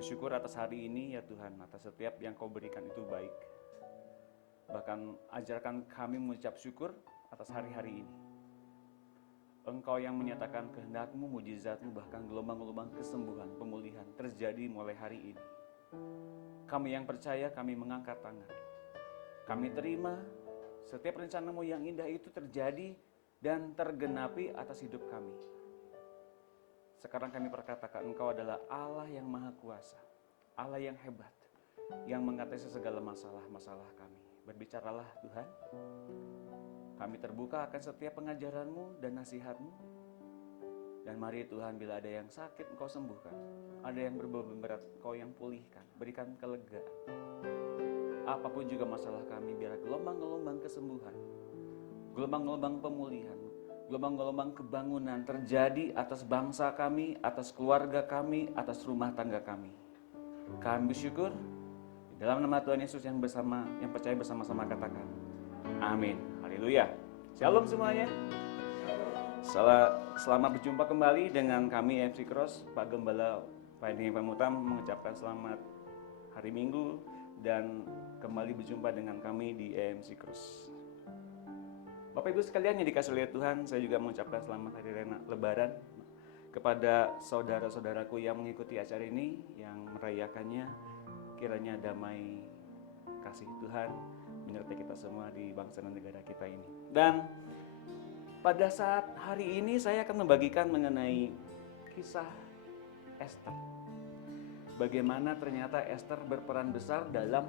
bersyukur atas hari ini ya Tuhan, atas setiap yang Kau berikan itu baik. Bahkan ajarkan kami mengucap syukur atas hari-hari ini. Engkau yang menyatakan kehendak-Mu, mujizat-Mu, bahkan gelombang-gelombang kesembuhan, pemulihan terjadi mulai hari ini. Kami yang percaya, kami mengangkat tangan. Kami terima setiap rencana-Mu yang indah itu terjadi dan tergenapi atas hidup kami. Sekarang kami perkatakan Engkau adalah Allah yang maha kuasa, Allah yang hebat, yang mengatasi segala masalah-masalah kami. Berbicaralah Tuhan, kami terbuka akan setiap pengajaran-Mu dan nasihat-Mu. Dan mari Tuhan, bila ada yang sakit Engkau sembuhkan, ada yang berbeban berat Engkau yang pulihkan, berikan kelegaan. Apapun juga masalah kami, biar gelombang-gelombang kesembuhan, gelombang-gelombang pemulihan, gelombang-gelombang kebangunan terjadi atas bangsa kami, atas keluarga kami, atas rumah tangga kami. Kami bersyukur di dalam nama Tuhan Yesus yang percaya bersama-sama katakan amin. Haleluya. Shalom semuanya. Selamat berjumpa kembali dengan kami MC Cross. Pak Gembala Pak Henry Pamutam mengucapkan selamat hari Minggu dan kembali berjumpa dengan kami di MC Cross. Bapak Ibu sekalian yang dikasihi oleh Tuhan, saya juga mengucapkan selamat hari Lebaran kepada saudara-saudaraku yang mengikuti acara ini, yang merayakannya. Kiranya damai kasih Tuhan menyertai kita semua di bangsa dan negara kita ini. Dan pada saat hari ini saya akan membagikan mengenai kisah Esther. Bagaimana ternyata Esther berperan besar dalam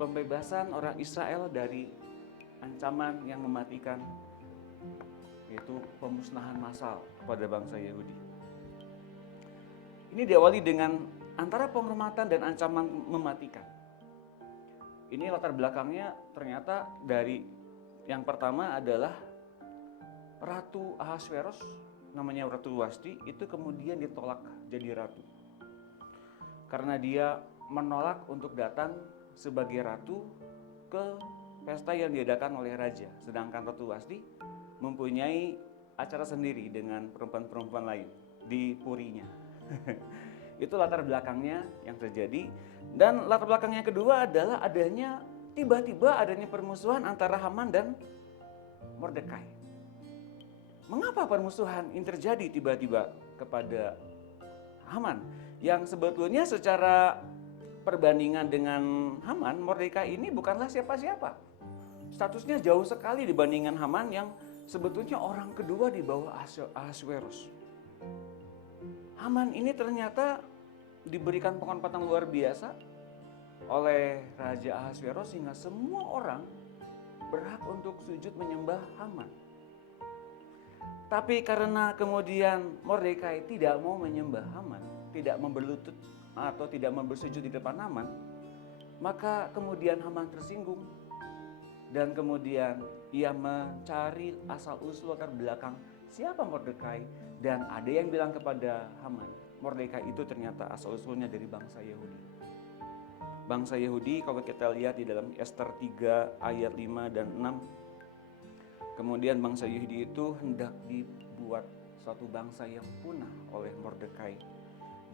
pembebasan orang Israel dari ancaman yang mematikan, yaitu pemusnahan massal kepada bangsa Yahudi. Ini diawali dengan antara penghormatan dan ancaman mematikan. Ini latar belakangnya ternyata dari yang pertama adalah Ratu Ahasveros, namanya Ratu Wasti, itu kemudian ditolak jadi ratu. Karena dia menolak untuk datang sebagai ratu ke pesta yang diadakan oleh raja, sedangkan Ratu Wasti mempunyai acara sendiri dengan perempuan-perempuan lain di purinya. Itu latar belakangnya yang terjadi. Dan latar belakang yang kedua adalah tiba-tiba adanya permusuhan antara Haman dan Mordekai. Mengapa permusuhan ini terjadi tiba-tiba kepada Haman? Yang sebetulnya secara perbandingan dengan Haman, Mordekai ini bukanlah siapa-siapa. Statusnya jauh sekali dibandingkan Haman yang sebetulnya orang kedua di bawah Ahasveros. Haman ini ternyata diberikan penghormatan luar biasa oleh Raja Ahasveros sehingga semua orang berhak untuk sujud menyembah Haman. Tapi karena kemudian Mordekai tidak mau menyembah Haman, tidak berlutut atau tidak bersujud di depan Haman, maka kemudian Haman tersinggung. Dan kemudian ia mencari asal-usul latar belakang siapa Mordekai. Dan ada yang bilang kepada Haman, Mordekai itu ternyata asal-usulnya dari bangsa Yahudi. Bangsa Yahudi kalau kita lihat di dalam Esther 3 ayat 5 dan 6. Kemudian bangsa Yahudi itu hendak dibuat suatu bangsa yang punah oleh Mordekai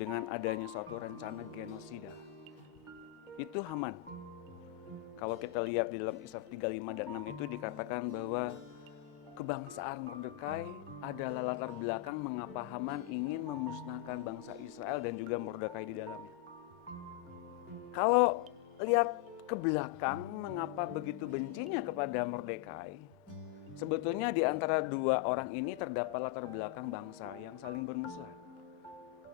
dengan adanya suatu rencana genosida. Itu Haman. Kalau kita lihat di dalam Esther 3, 5 dan 6 itu dikatakan bahwa kebangsaan Mordekai adalah latar belakang mengapa Haman ingin memusnahkan bangsa Israel dan juga Mordekai di dalamnya. Kalau lihat ke belakang mengapa begitu bencinya kepada Mordekai, sebetulnya di antara dua orang ini terdapat latar belakang bangsa yang saling bermusuhan.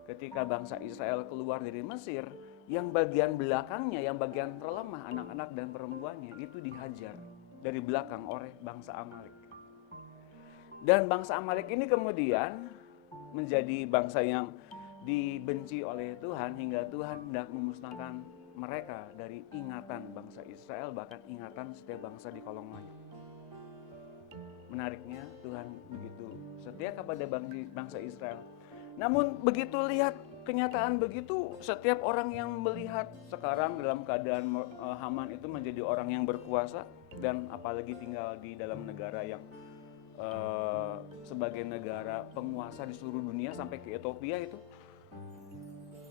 Ketika bangsa Israel keluar dari Mesir, yang bagian belakangnya, yang bagian terlemah, anak-anak dan perempuannya itu dihajar dari belakang oleh bangsa Amalek. Dan bangsa Amalek ini kemudian menjadi bangsa yang dibenci oleh Tuhan hingga Tuhan hendak memusnahkan mereka dari ingatan bangsa Israel, bahkan ingatan setiap bangsa di kolong langit. Menariknya Tuhan begitu setia kepada bangsa Israel. Namun begitu lihat kenyataan begitu, setiap orang yang melihat sekarang dalam keadaan Haman itu menjadi orang yang berkuasa dan apalagi tinggal di dalam negara yang sebagai negara penguasa di seluruh dunia sampai ke Ethiopia itu,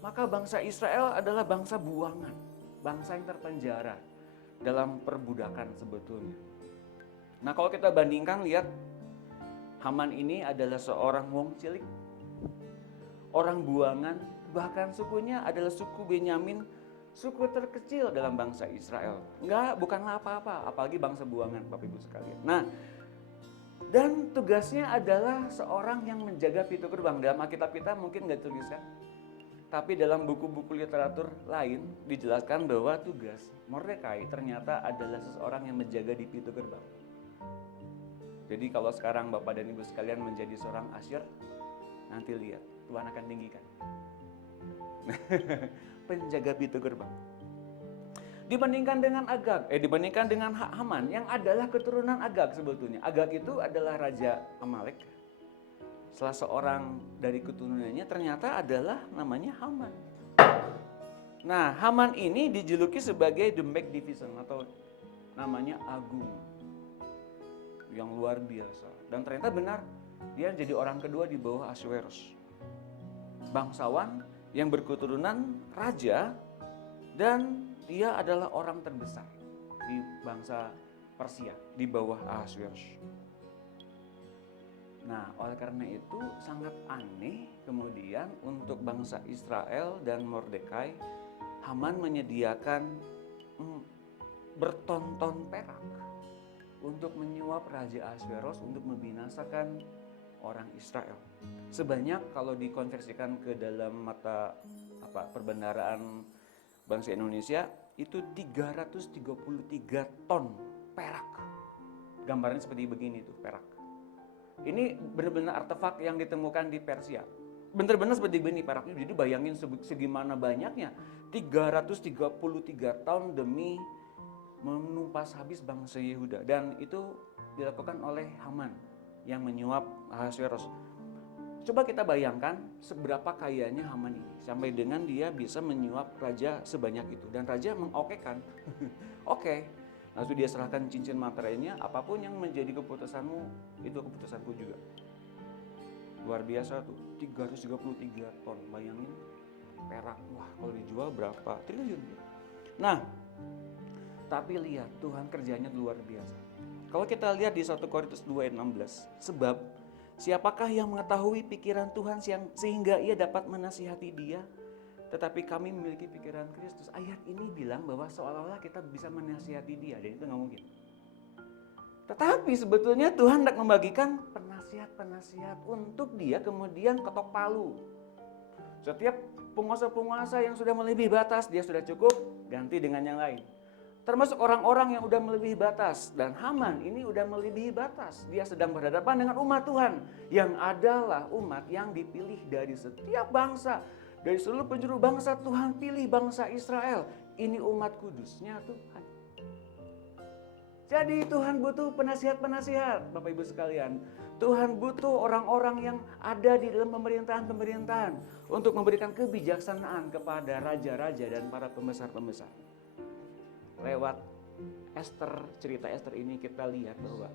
maka bangsa Israel adalah bangsa buangan, bangsa yang terpenjara dalam perbudakan sebetulnya. Nah, kalau kita bandingkan, lihat, Haman ini adalah seorang wong cilik, orang buangan, bahkan sukunya adalah suku Benyamin, suku terkecil dalam bangsa Israel. Bukanlah apa-apa, apalagi bangsa buangan, Bapak Ibu sekalian. Nah, dan tugasnya adalah seorang yang menjaga pintu gerbang. Dalam Alkitab kita mungkin nggak tuliskan, tapi dalam buku-buku literatur lain dijelaskan bahwa tugas Mordekai ternyata adalah seseorang yang menjaga di pintu gerbang. Jadi kalau sekarang Bapak dan Ibu sekalian menjadi seorang asyir, nanti lihat, Tuhan akan tinggikan. Penjaga pintu gerbang. Dibandingkan dengan Haman yang adalah keturunan Agag sebetulnya. Agag itu adalah raja Amalek. Salah seorang dari keturunannya ternyata adalah namanya Haman. Nah, Haman ini dijuluki sebagai the magnificent atau namanya agung, yang luar biasa. Dan ternyata benar, dia jadi orang kedua di bawah Ahasuerus. Bangsawan yang berketurunan raja, dan dia adalah orang terbesar di bangsa Persia di bawah Ahasuerus. Nah, oleh karena itu sangat aneh kemudian untuk bangsa Israel dan Mordekai, Haman menyediakan berton-ton perak untuk menyuap Raja Ahasuerus untuk membinasakan orang Israel. Sebanyak kalau dikonversikan ke dalam mata perbendaharaan bangsa Indonesia itu 333 ton perak. Gambarnya seperti begini tuh perak. Ini benar-benar artefak yang ditemukan di Persia. Benar-benar seperti begini peraknya. Jadi bayangin segimana banyaknya. 333 ton demi menumpas habis bangsa Yehuda. Dan itu dilakukan oleh Haman yang menyuap Ahasuerus. Coba kita bayangkan seberapa kayanya Haman ini sampai dengan dia bisa menyuap raja sebanyak itu, dan raja mengokekan. Oke. Lalu dia serahkan cincin materainya, apapun yang menjadi keputusanmu itu keputusanku juga. Luar biasa tuh, 333 ton, bayangin perak. Wah, kalau dijual berapa triliun. Nah, tapi lihat Tuhan kerjanya luar biasa. Kalau kita lihat di 1 Korintus 2 ayat 16, sebab siapakah yang mengetahui pikiran Tuhan sehingga ia dapat menasihati dia? Tetapi kami memiliki pikiran Kristus. Ayat ini bilang bahwa seolah-olah kita bisa menasihati dia, dan itu nggak mungkin. Tetapi sebetulnya Tuhan hendak membagikan penasihat-penasihat untuk dia kemudian ketok palu. Setiap penguasa-penguasa yang sudah melebihi batas, dia sudah cukup, ganti dengan yang lain. Termasuk orang-orang yang udah melebihi batas. Dan Haman ini udah melebihi batas. Dia sedang berhadapan dengan umat Tuhan, yang adalah umat yang dipilih dari setiap bangsa. Dari seluruh penjuru bangsa, Tuhan pilih bangsa Israel. Ini umat kudusnya Tuhan. Jadi Tuhan butuh penasihat-penasihat, Bapak Ibu sekalian. Tuhan butuh orang-orang yang ada di dalam pemerintahan-pemerintahan untuk memberikan kebijaksanaan kepada raja-raja dan para pembesar-pembesar. Lewat cerita Esther ini kita lihat bahwa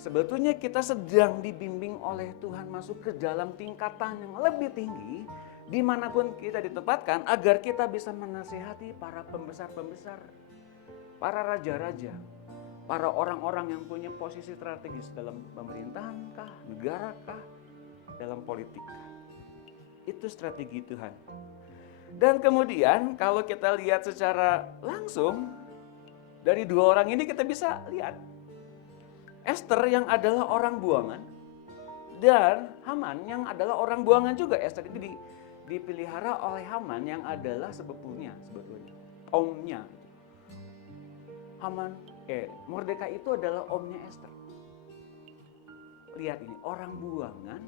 sebetulnya kita sedang dibimbing oleh Tuhan masuk ke dalam tingkatan yang lebih tinggi, dimanapun kita ditempatkan, agar kita bisa menasihati para pembesar-pembesar, para raja-raja, para orang-orang yang punya posisi strategis dalam pemerintahan kah, negara kah, dalam politik kah. Itu strategi Tuhan. Dan kemudian kalau kita lihat secara langsung, dari dua orang ini kita bisa lihat Esther yang adalah orang buangan dan Haman yang adalah orang buangan juga. Esther itu dipelihara oleh Haman yang adalah sepupunya sebetulnya, omnya. Mordekai itu adalah omnya Esther. Lihat ini, orang buangan,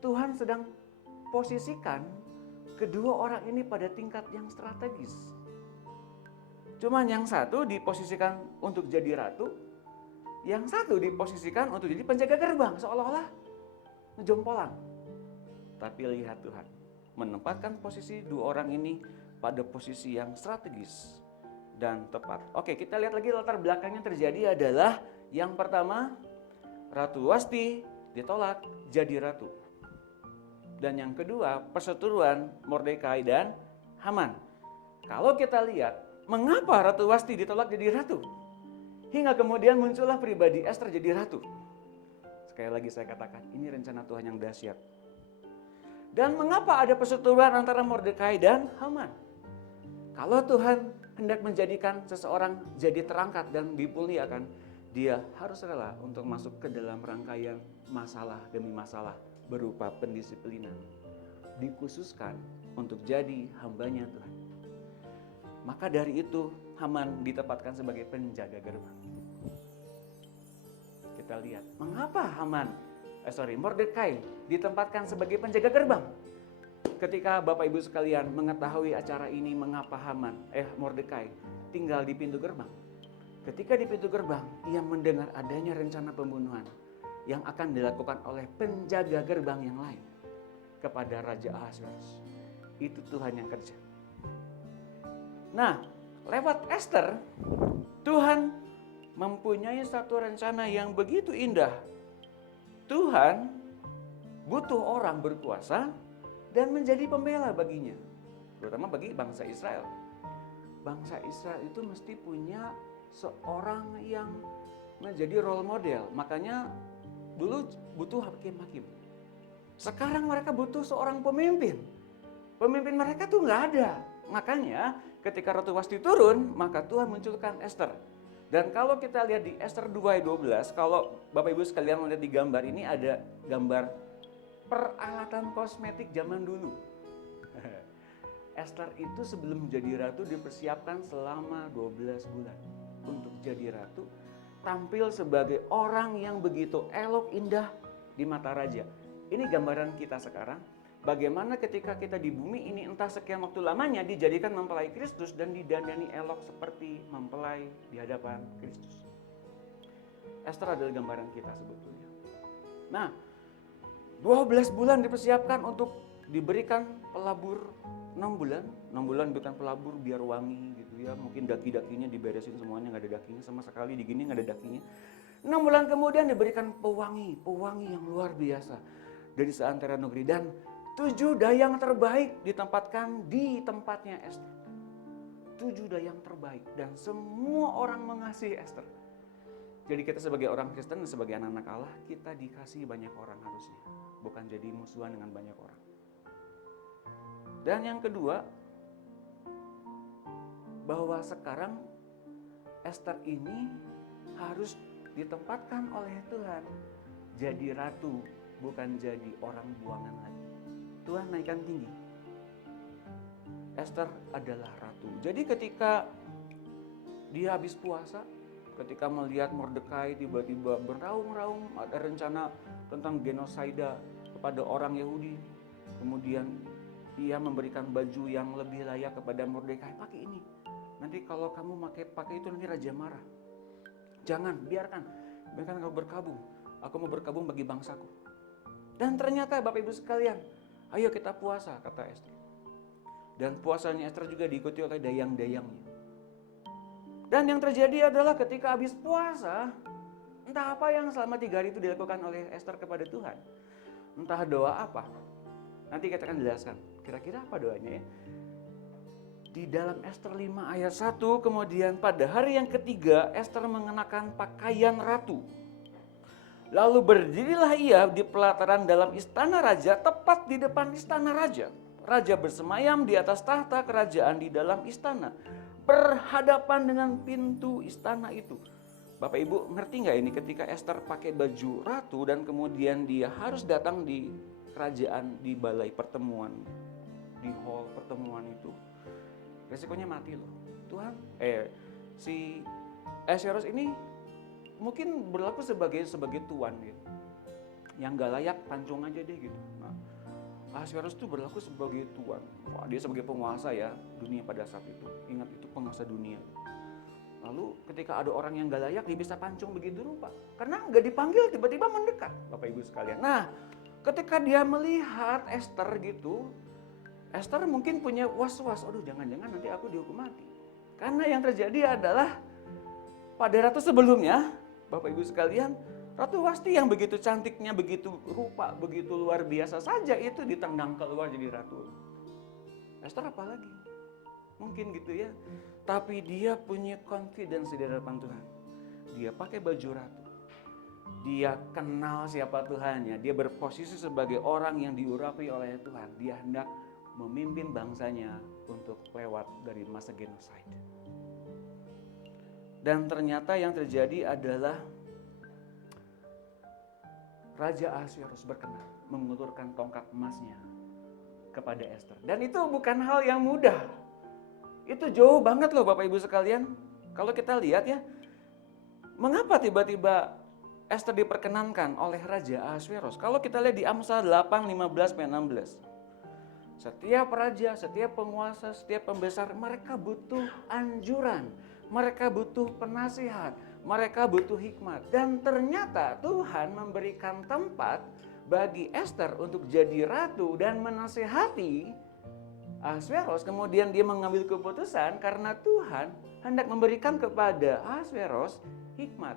Tuhan sedang posisikan kedua orang ini pada tingkat yang strategis. Cuman yang satu diposisikan untuk jadi ratu, yang satu diposisikan untuk jadi penjaga gerbang, seolah-olah ngejompolan. Tapi lihat Tuhan menempatkan posisi dua orang ini pada posisi yang strategis dan tepat. Oke, kita lihat lagi latar belakangnya terjadi adalah yang pertama, Ratu Wasti ditolak jadi ratu. Dan yang kedua, perseteruan Mordekai dan Haman. Kalau kita lihat, mengapa Ratu Wasti ditolak jadi ratu? Hingga kemudian muncullah pribadi Esther jadi ratu. Sekali lagi saya katakan, ini rencana Tuhan yang dahsyat. Dan mengapa ada perseteruan antara Mordekai dan Haman? Kalau Tuhan hendak menjadikan seseorang jadi terangkat dan dimuliakan, dia harus rela untuk masuk ke dalam rangkaian masalah demi masalah berupa pendisiplinan. Dikhususkan untuk jadi hambanya Tuhan. Maka dari itu Haman ditempatkan sebagai penjaga gerbang. Kita lihat, mengapa Mordekai ditempatkan sebagai penjaga gerbang? Ketika Bapak Ibu sekalian mengetahui acara ini, mengapa Mordekai tinggal di pintu gerbang? Ketika di pintu gerbang, ia mendengar adanya rencana pembunuhan yang akan dilakukan oleh penjaga gerbang yang lain kepada Raja Ahasverus. Itu Tuhan yang kerja. Nah, lewat Esther, Tuhan mempunyai satu rencana yang begitu indah. Tuhan butuh orang berkuasa dan menjadi pembela baginya, terutama bagi bangsa Israel. Bangsa Israel itu mesti punya seorang yang menjadi role model. Makanya dulu butuh hakim-hakim. Sekarang mereka butuh seorang pemimpin. Pemimpin mereka tuh nggak ada. Makanya ketika Ratu Wasti turun, maka Tuhan munculkan Esther. Dan kalau kita lihat di Esther 2 ayat 12, kalau Bapak Ibu sekalian melihat di gambar ini ada gambar peralatan kosmetik zaman dulu. Esther itu sebelum jadi ratu dipersiapkan selama 12 bulan untuk jadi ratu, tampil sebagai orang yang begitu elok indah di mata raja. Ini gambaran kita sekarang, bagaimana ketika kita di bumi ini entah sekian waktu lamanya dijadikan mempelai Kristus dan didandani elok seperti mempelai di hadapan Kristus. Esther adalah gambaran kita sebetulnya. Nah, 12 bulan dipersiapkan untuk diberikan pelabur 6 bulan. 6 bulan diberikan pelabur biar wangi gitu ya. Mungkin daki-dakinya diberesin semuanya, nggak ada dakinya sama sekali, digini nggak ada dakinya. 6 bulan kemudian diberikan pewangi yang luar biasa dari seantero negeri. Dan 7 dayang terbaik ditempatkan di tempatnya Esther. 7 dayang terbaik dan semua orang mengasihi Esther. Jadi kita sebagai orang Kristen, sebagai anak-anak Allah, kita dikasihi banyak orang harusnya. Bukan jadi musuhan dengan banyak orang. Dan yang kedua, bahwa sekarang Esther ini harus ditempatkan oleh Tuhan jadi ratu, bukan jadi orang buangan lagi. Tuhan naikkan tinggi. Esther adalah ratu. Jadi ketika dia habis puasa, ketika melihat Mordekai tiba-tiba beraung-raung ada rencana tentang genosida kepada orang Yahudi, kemudian ia memberikan baju yang lebih layak kepada Mordekai, pakai ini. Nanti kalau kamu pakai itu nanti raja marah. Jangan, biarkan kau berkabung. Aku mau berkabung bagi bangsaku. Dan ternyata Bapak Ibu sekalian, ayo kita puasa, kata Esther. Dan puasanya Esther juga diikuti oleh dayang-dayangnya. Dan yang terjadi adalah ketika habis puasa, entah apa yang selama 3 hari itu dilakukan oleh Esther kepada Tuhan. Entah doa apa. Nanti kita akan jelaskan. Kira-kira apa doanya ya? Di dalam Esther 5 ayat 1, kemudian pada hari yang ketiga Esther mengenakan pakaian ratu. Lalu berdirilah ia di pelataran dalam istana raja, tepat di depan istana raja. Raja bersemayam di atas tahta kerajaan di dalam istana, berhadapan dengan pintu istana itu. Bapak Ibu ngerti nggak ini ketika Esther pakai baju ratu dan kemudian dia harus datang di kerajaan, di balai pertemuan, di hall pertemuan itu, resikonya mati loh. Tuhan, si Ahasverus ini mungkin berlaku sebagai tuan gitu, yang gak layak pancung aja deh gitu. Nah, Ahasverus itu berlaku sebagai tuan. Wah, dia sebagai penguasa ya dunia pada saat itu. Ingat, itu penguasa dunia. Lalu ketika ada orang yang gak layak, dia bisa pancung begitu rupa. Karena gak dipanggil, tiba-tiba mendekat, Bapak Ibu sekalian. Nah, ketika dia melihat Esther gitu, Esther mungkin punya was-was, aduh jangan-jangan nanti aku dihukum mati. Karena yang terjadi adalah pada ratu sebelumnya, Bapak Ibu sekalian, Ratu Wasti yang begitu cantiknya, begitu rupa, begitu luar biasa saja itu ditendang keluar jadi ratu. Esther apalagi? Mungkin gitu ya. Tapi dia punya confidence di hadapan Tuhan. Dia pakai baju ratu. Dia kenal siapa Tuhannya. Dia berposisi sebagai orang yang diurapi oleh Tuhan. Dia hendak memimpin bangsanya untuk lewat dari masa genocide. Dan ternyata yang terjadi adalah Raja Ahasverus berkenan mengulurkan tongkat emasnya kepada Esther. Dan itu bukan hal yang mudah. Itu jauh banget loh Bapak Ibu sekalian. Kalau kita lihat ya, mengapa tiba-tiba Esther diperkenankan oleh Raja Ahasverus? Kalau kita lihat di Amsal 8, 15-16. Setiap raja, setiap penguasa, setiap pembesar, mereka butuh anjuran. Mereka butuh penasihat. Mereka butuh hikmat. Dan ternyata Tuhan memberikan tempat bagi Esther untuk jadi ratu dan menasihati Ahasverus. Kemudian dia mengambil keputusan karena Tuhan hendak memberikan kepada Ahasverus hikmat.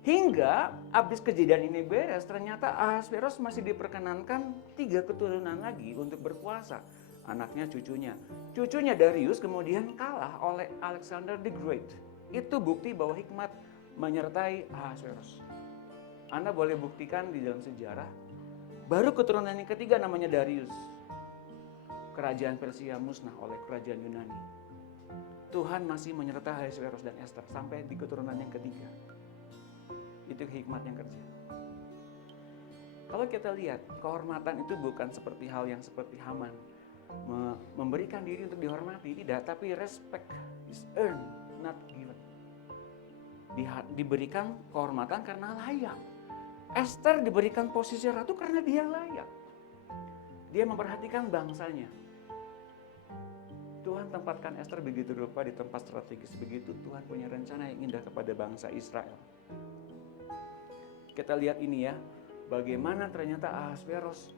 Hingga habis kejadian ini beres, ternyata Ahasverus masih diperkenankan 3 keturunan lagi untuk berkuasa. Anaknya, cucunya. Cucunya Darius kemudian kalah oleh Alexander the Great. Itu bukti bahwa hikmat menyertai Ahasverus. Anda boleh buktikan di dalam sejarah. Baru keturunan yang ketiga namanya Darius. Kerajaan Persia musnah oleh kerajaan Yunani. Tuhan masih menyertai Ahasverus dan Esther sampai di keturunan yang ketiga. Itu hikmat yang kerja. Kalau kita lihat, kehormatan itu bukan seperti hal yang seperti Haman. Memberikan diri untuk dihormati, tidak. Tapi respect is earned, not given. Diberikan kehormatan karena layak. Esther diberikan posisi ratu karena dia layak. Dia memperhatikan bangsanya. Tuhan tempatkan Esther begitu rupa di tempat strategis. Begitu Tuhan punya rencana yang indah kepada bangsa Israel. Kita lihat ini ya, bagaimana ternyata Ahasverus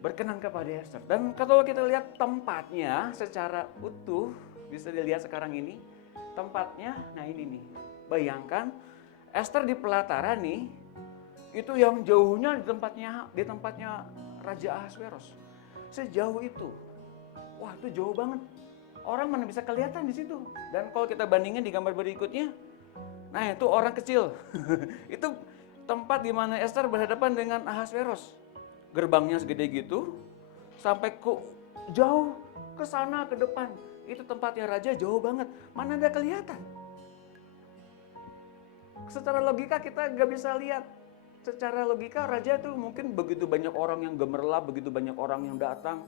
berkenan kepada Esther. Dan kalau kita lihat tempatnya secara utuh, bisa dilihat sekarang ini, tempatnya, nah ini nih. Bayangkan Esther di pelataran nih, itu yang jauhnya di tempatnya Raja Ahasverus. Sejauh itu. Wah, itu jauh banget. Orang mana bisa kelihatan di situ. Dan kalau kita bandingin di gambar berikutnya, nah itu orang kecil. Itu tempat di mana Esther berhadapan dengan Ahasverus. Gerbangnya segede gitu, sampai jauh ke sana ke depan. Itu tempatnya raja jauh banget. Mana ada kelihatan? Secara logika kita nggak bisa lihat. Secara logika raja itu mungkin begitu banyak orang yang gemerlap, begitu banyak orang yang datang.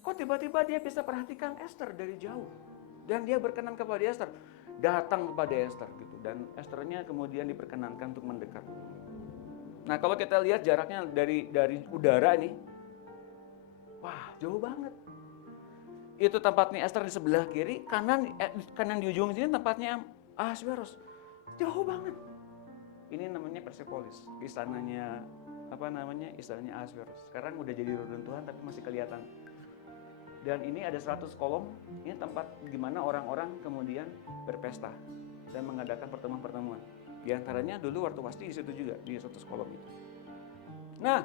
Kok tiba-tiba dia bisa perhatikan Esther dari jauh. Dan dia berkenan kepada Esther. Datang kepada Esther gitu. Dan Esthernya kemudian diperkenankan untuk mendekat. Nah kalau kita lihat jaraknya dari udara nih, wah jauh banget. Itu tempatnya Esther di sebelah kiri, kanan di ujung sini tempatnya Ahasverus. Jauh banget. Ini namanya Persepolis, istananya istananya Ahasverus. Sekarang udah jadi reruntuhan tapi masih kelihatan. Dan ini ada 100 kolom, ini tempat di mana orang-orang kemudian berpesta dan mengadakan pertemuan-pertemuan. Di antaranya dulu Ratu Wasti di situ juga, di 100 kolom itu. Nah,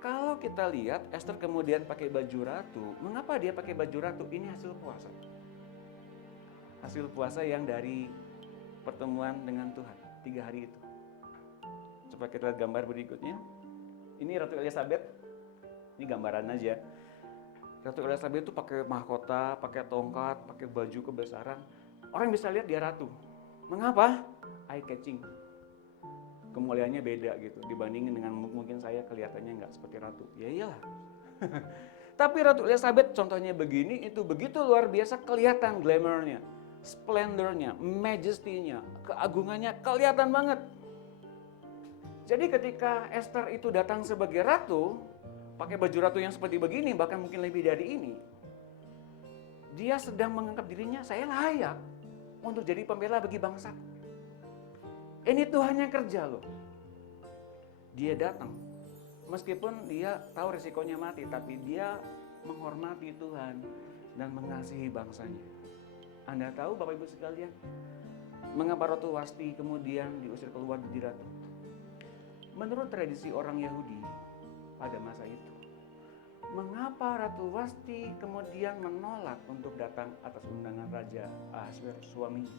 kalau kita lihat Esther kemudian pakai baju ratu, mengapa dia pakai baju ratu? Ini hasil puasa. Hasil puasa yang dari pertemuan dengan Tuhan 3 hari itu. Coba kita lihat gambar berikutnya. Ini Ratu Elizabeth. Ini gambaran aja. Ratu Elizabeth itu pakai mahkota, pakai tongkat, pakai baju kebesaran. Orang bisa lihat dia ratu. Mengapa? Eye catching. Kemuliaannya beda gitu dibandingin dengan mungkin saya kelihatannya nggak seperti ratu. Ya iyalah. Tapi Ratu Elizabeth contohnya begini, itu begitu luar biasa kelihatan glamournya, splendornya, majesty-nya, keagungannya kelihatan banget. Jadi ketika Esther itu datang sebagai ratu, pakai baju ratu yang seperti begini, bahkan mungkin lebih dari ini, dia sedang menganggap dirinya, saya layak untuk jadi pembela bagi bangsa. Ini Tuhan yang kerja loh. Dia datang, meskipun dia tahu risikonya mati, tapi dia menghormati Tuhan dan mengasihi bangsanya. Anda tahu Bapak Ibu sekalian, Mengapa Ratu Wasti kemudian diusir keluar jadi ratu? Menurut tradisi orang Yahudi pada masa itu, mengapa Ratu Wasti kemudian menolak untuk datang atas undangan Raja Ahasverus suaminya?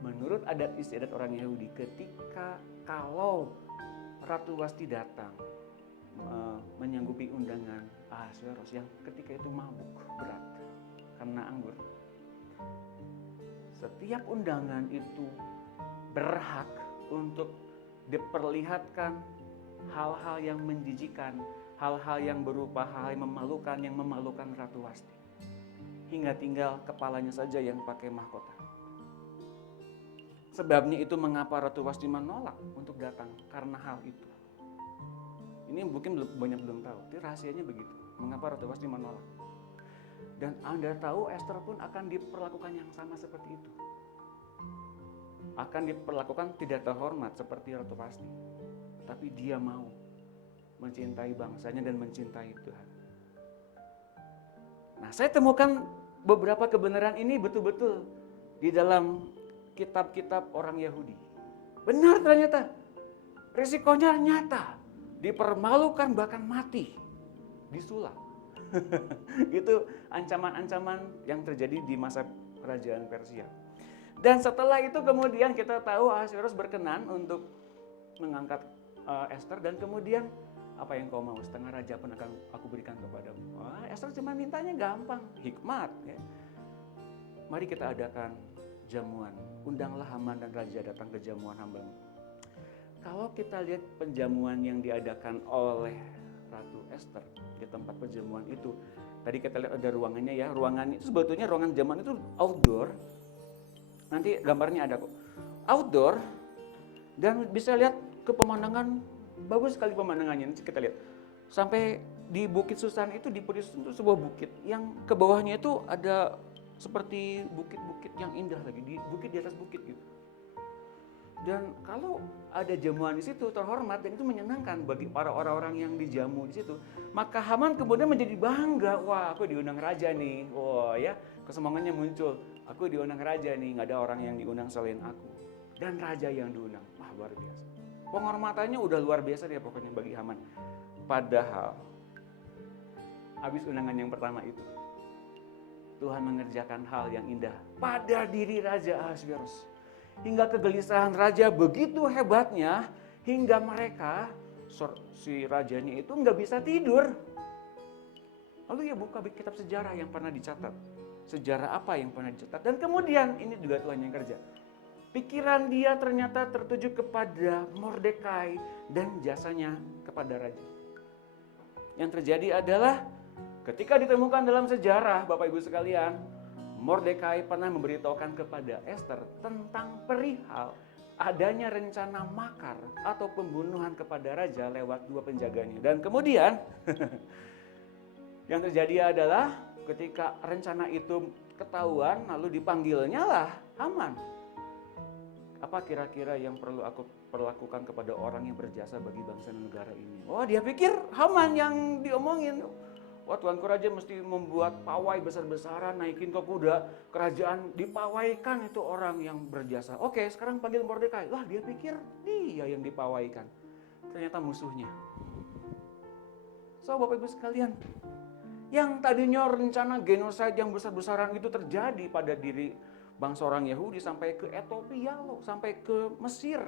Menurut adat istiadat orang Yahudi, ketika kalau Ratu Wasti datang menyanggupi undangan Ahasverus yang ketika itu mabuk berat karena anggur, setiap undangan itu berhak untuk diperlihatkan hal-hal yang menjijikan, hal-hal yang berupa hal yang memalukan Ratu Wasti. Hingga tinggal kepalanya saja yang pakai mahkota. Sebabnya itu mengapa Ratu Wasti menolak untuk datang, karena hal itu. Ini mungkin banyak belum tahu, tapi rahasianya begitu. Mengapa Ratu Wasti menolak. Dan Anda tahu Esther pun akan diperlakukan yang sama seperti itu. Akan diperlakukan tidak terhormat seperti Ratu Wasti. Tapi dia mau mencintai bangsanya dan mencintai Tuhan. Nah, saya temukan beberapa kebenaran ini betul-betul di dalam kitab-kitab orang Yahudi. Benar ternyata. Risikonya nyata. Dipermalukan bahkan mati. Disulap. Itu ancaman-ancaman yang terjadi di masa kerajaan Persia. Dan setelah itu kemudian kita tahu Ahasverus berkenan untuk mengangkat Esther, dan kemudian apa yang kau mau, setengah raja pun akan aku berikan kepadamu. Esther cuma mintanya gampang, hikmat. Ya. Mari kita adakan jamuan, undanglah Haman dan raja datang ke jamuan hambamu. Kalau kita lihat penjamuan yang diadakan oleh Ratu Esther di tempat perjamuan itu, tadi kita lihat ada ruangannya ya, ruangan itu sebetulnya ruangan jamuan itu outdoor. Nanti gambarnya ada kok. Outdoor, dan bisa lihat ke pemandangan, bagus sekali pemandangannya. Nanti kita lihat. Sampai di Bukit Susan itu, di Bukit Susan itu sebuah bukit yang ke bawahnya itu ada seperti bukit-bukit yang indah lagi, di bukit di atas bukit gitu. Dan kalau ada jamuan di situ terhormat dan itu menyenangkan bagi para orang-orang yang dijamu di situ, maka Haman kemudian menjadi bangga. Wah, aku diundang raja nih. Wah ya, kesemangatnya muncul. Aku diundang raja nih, nggak ada orang yang diundang selain aku. Dan raja yang diundang. Wah, luar biasa. Penghormatannya udah luar biasa dia pokoknya bagi Haman. Padahal habis undangan yang pertama itu, Tuhan mengerjakan hal yang indah pada diri Raja Ahasverus. Hingga kegelisahan raja begitu hebatnya, hingga mereka, si rajanya itu nggak bisa tidur. Lalu ya buka kitab sejarah yang pernah dicatat. Sejarah apa yang pernah dicatat. Dan kemudian ini juga Tuhan yang kerja. Pikiran dia ternyata tertuju kepada Mordekai dan jasanya kepada raja. Yang terjadi adalah ketika ditemukan dalam sejarah, Bapak Ibu sekalian, Mordekai pernah memberitahukan kepada Esther tentang perihal adanya rencana makar atau pembunuhan kepada raja lewat dua penjaganya. Dan kemudian yang terjadi adalah ketika rencana itu ketahuan, lalu dipanggilnya lah Haman. Apa kira-kira yang perlu aku perlakukan kepada orang yang berjasa bagi bangsa dan negara ini? Oh, dia pikir Haman yang diomongin. Wah, tuanku raja mesti membuat pawai besar-besaran, naikin ke kuda, kerajaan dipawaikan itu orang yang berjasa. Oke, sekarang panggil Mordekai. Wah, dia pikir dia yang dipawaikan. Ternyata musuhnya. So, Bapak Ibu sekalian, yang tadinya rencana genosida yang besar-besaran itu terjadi pada diri bangsa orang Yahudi sampai ke Ethiopia loh, sampai ke Mesir.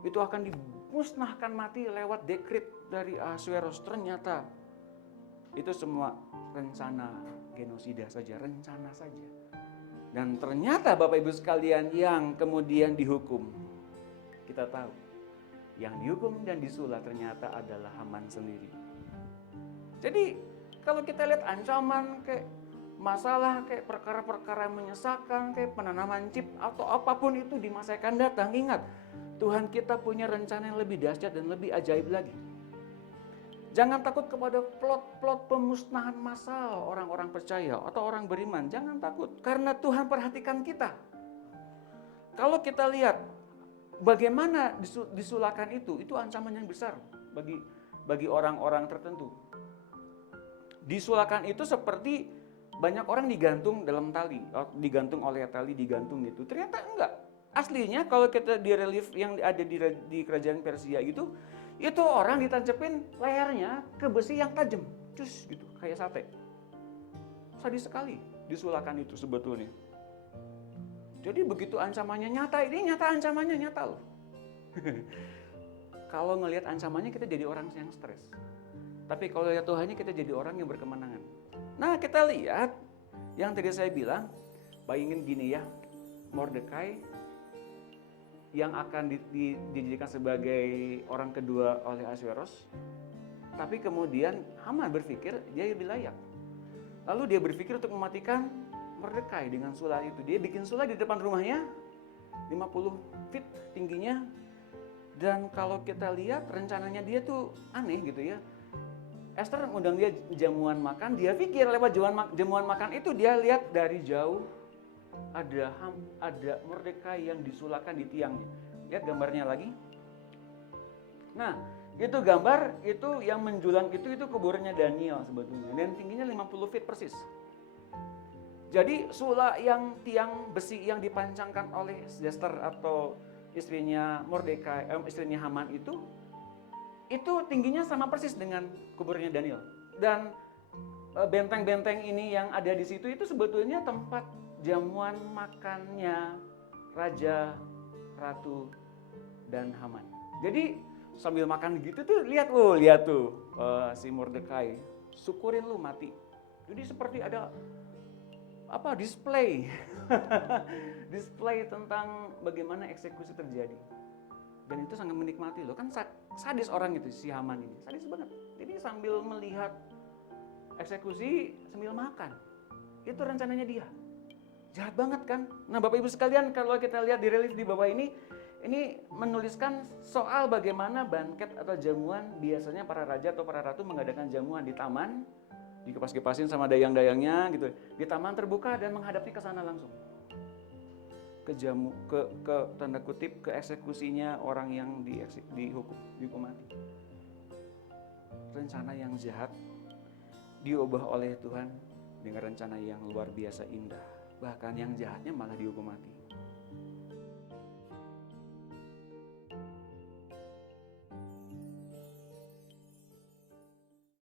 Itu akan dimusnahkan mati lewat dekret dari Ahasverus. Ternyata itu semua rencana genosida saja, rencana saja. Dan ternyata Bapak Ibu sekalian yang kemudian dihukum, kita tahu, yang dihukum dan disulap ternyata adalah Haman sendiri. Jadi kalau kita lihat ancaman kayak masalah, kayak perkara-perkara yang menyesakan, kayak penanaman chip atau apapun itu di masa yang akan datang, ingat, Tuhan kita punya rencana yang lebih dahsyat dan lebih ajaib lagi. Jangan takut kepada plot-plot pemusnahan massal orang-orang percaya atau orang beriman. Jangan takut, karena Tuhan perhatikan kita. Kalau kita lihat bagaimana disulakan itu ancaman yang besar bagi orang-orang tertentu. Disulakan itu seperti banyak orang digantung dalam tali, digantung oleh tali, digantung gitu. Ternyata enggak. Aslinya kalau kita di relief yang ada di kerajaan Persia itu orang ditancepin lehernya ke besi yang tajam, cus gitu, kayak sate. Sadis sekali disulakan itu sebetulnya. Jadi begitu ancamannya nyata, ini nyata ancamannya nyata loh. Kalau ngelihat ancamannya kita jadi orang yang stres. Tapi kalau lihat Tuhannya kita jadi orang yang berkemenangan. Nah kita lihat yang tadi saya bilang, bayangin gini ya, Mordekai yang akan dijadikan sebagai orang kedua oleh Ahasveros, tapi kemudian Haman berpikir dia lebih layak. Lalu dia berpikir untuk mematikan Mordekai dengan sula itu. Dia bikin sula di depan rumahnya, 50 feet tingginya. Dan kalau kita lihat rencananya dia tuh aneh gitu ya. Esther ngundang dia jamuan makan, dia pikir lewat jamuan makan itu dia lihat dari jauh ada Mordekai yang disulakan di tiangnya. Lihat gambarnya lagi. Nah, itu gambar itu yang menjulang itu kuburannya Daniel sebetulnya. Dan tingginya 50 feet persis. Jadi sula yang tiang besi yang dipancangkan oleh Esther atau istrinya Mordekai, istrinya Haman itu tingginya sama persis dengan kuburnya Daniel. Dan benteng-benteng ini yang ada di situ itu sebetulnya tempat jamuan makannya Raja, Ratu, dan Haman. Jadi sambil makan gitu tuh lihat tuh si Mordekai, syukurin lu mati. Jadi seperti ada display display tentang bagaimana eksekusi terjadi. Dan itu sangat menikmati loh, kan sadis orang itu si Haman ini, sadis banget. Jadi sambil melihat eksekusi sambil makan, itu rencananya dia. Jahat banget kan? Nah Bapak Ibu sekalian, kalau kita lihat di relief di bawah ini menuliskan soal bagaimana banket atau jamuan biasanya para raja atau para ratu mengadakan jamuan di taman, dikepas-kepasin sama dayang-dayangnya gitu, di taman terbuka dan menghadapi ke sana langsung. Ke tanda kutip ke eksekusinya orang yang dihukum mati. Rencana yang jahat diubah oleh Tuhan dengan rencana yang luar biasa indah. Bahkan yang jahatnya malah dihukum mati.